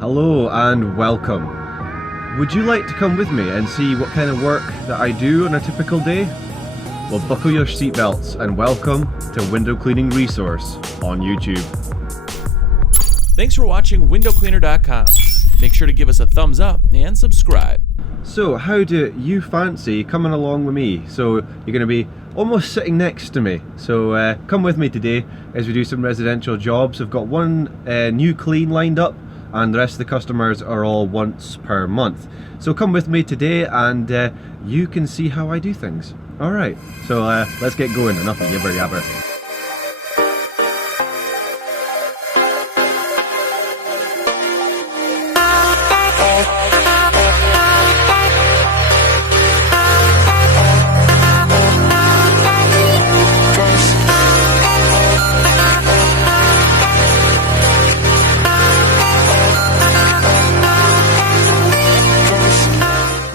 Hello and welcome. Would you like to come with me and see what kind of work that I do on a typical day? Well, buckle your seatbelts and welcome to Window Cleaning Resource on YouTube. Thanks for watching windowcleaner.com. Make sure to give us a thumbs up and subscribe. So how do you fancy coming along with me? So you're going to be almost sitting next to me. So come with me today as we do some residential jobs. I've got one new clean lined up, and the rest of the customers are all once per month. So come with me today and you can see how I do things. Alright, so let's get going. Enough of yibber yabber.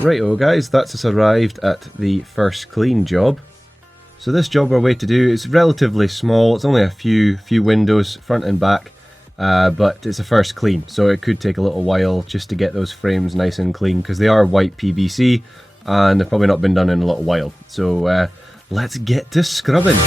Righto guys, that's us arrived at the first clean job. So this job we're waiting to do is relatively small. It's only a few windows, front and back, but it's a first clean, so it could take a little while just to get those frames nice and clean because they are white PVC and they've probably not been done in a little while. So let's get to scrubbing.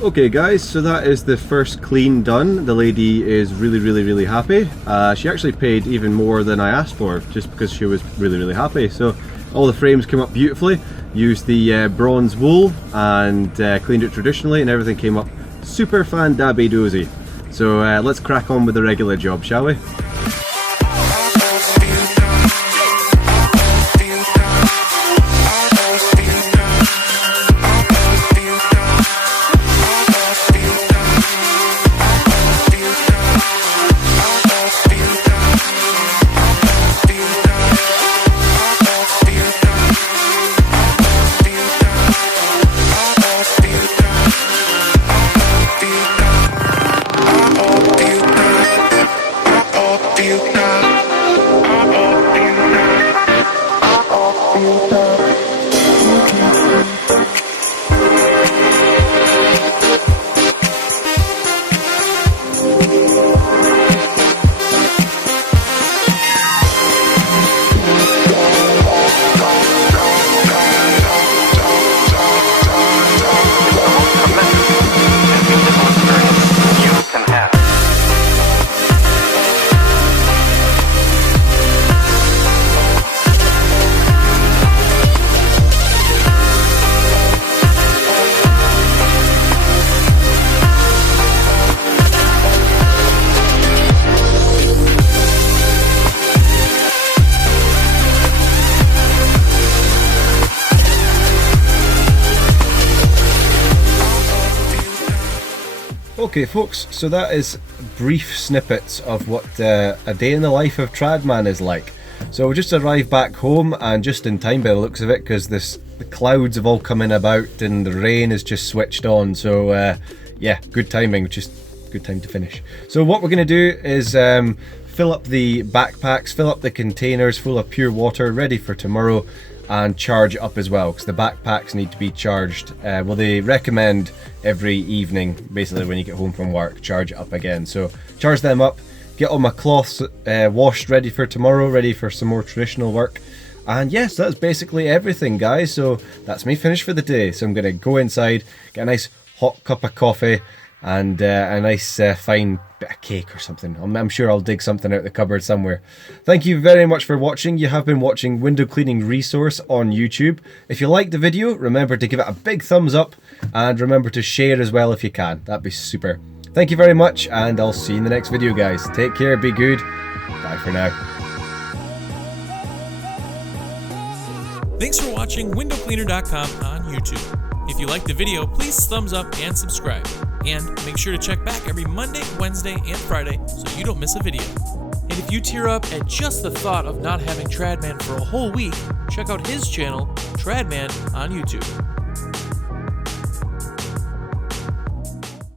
Okay guys, so that is the first clean done. The lady is really happy. She actually paid even more than I asked for just because she was really happy. So all the frames came up beautifully, used the bronze wool and cleaned it traditionally, and everything came up super fan-dabby-dozy. So let's crack on with the regular job, shall we? Okay folks, so that is brief snippets of what a day in the life of Tradman is like. So we just arrived back home, and just in time by the looks of it, because the clouds have all come in about and the rain is just switched on. So yeah, good timing, just good time to finish. So what we're going to do is fill up the backpacks, fill up the containers full of pure water, ready for tomorrow, and charge up as well, because the backpacks need to be charged. Well, they recommend every evening, basically when you get home from work, charge it up again. So charge them up, get all my cloths washed, ready for tomorrow, ready for some more traditional work. And yes, that's basically everything, guys. So that's me finished for the day. So I'm gonna go inside, get a nice hot cup of coffee, and a nice fine bit of cake or something. I'm sure I'll dig something out the cupboard somewhere. Thank you very much for watching. You have been watching Window Cleaning Resource on YouTube. If you liked the video, remember to give it a big thumbs up, and remember to share as well if you can. That'd be super. Thank you very much, and I'll see you in the next video, guys. Take care, be good. Bye for now. Thanks for watching WindowCleaner.com on YouTube. If you liked the video, please thumbs up and subscribe. And make sure to check back every Monday, Wednesday, and Friday so you don't miss a video. And if you tear up at just the thought of not having Tradman for a whole week, check out his channel, Tradman, on YouTube.